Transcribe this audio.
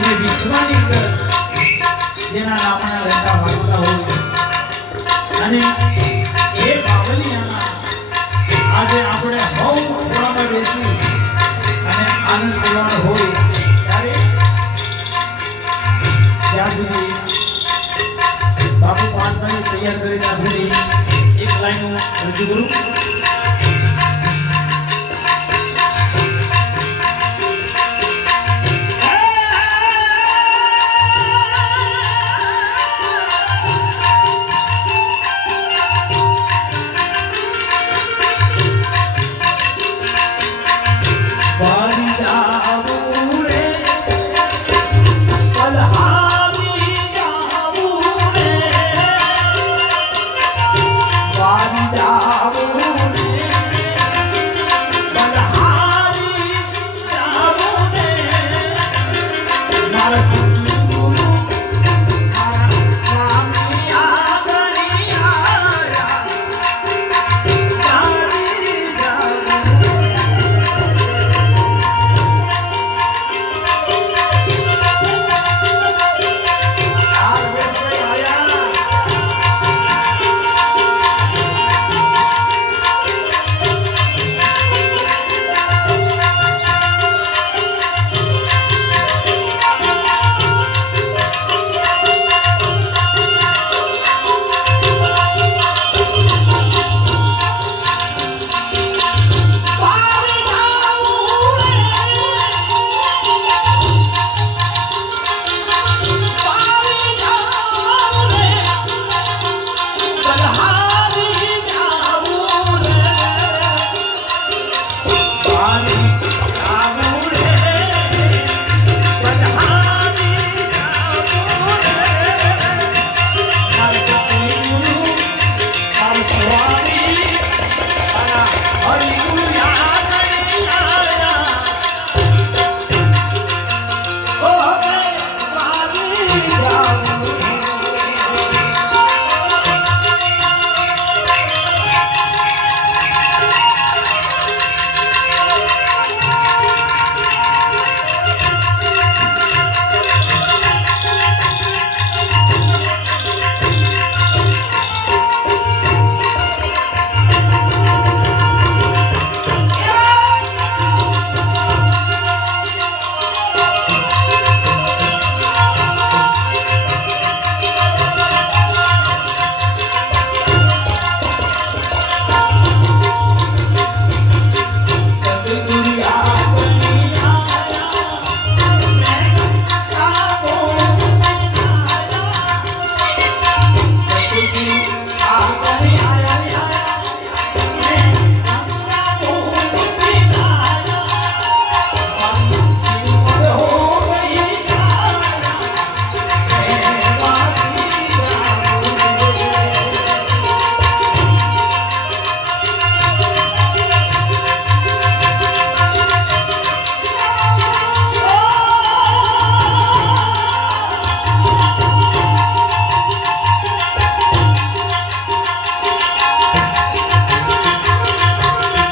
દસમાની અંદર જેના આપણા લેતા વાગતા હોય. અને એ બાવલિયાના આજે આપણે હવ ખોળામાં બેસી અને આનંદ કરવાનો હોય ત્યારે ત્યાં સુધી બાપુ પાંચ તૈયાર કરી ત્યાં સુધી એક લાઈન રજૂ કરું.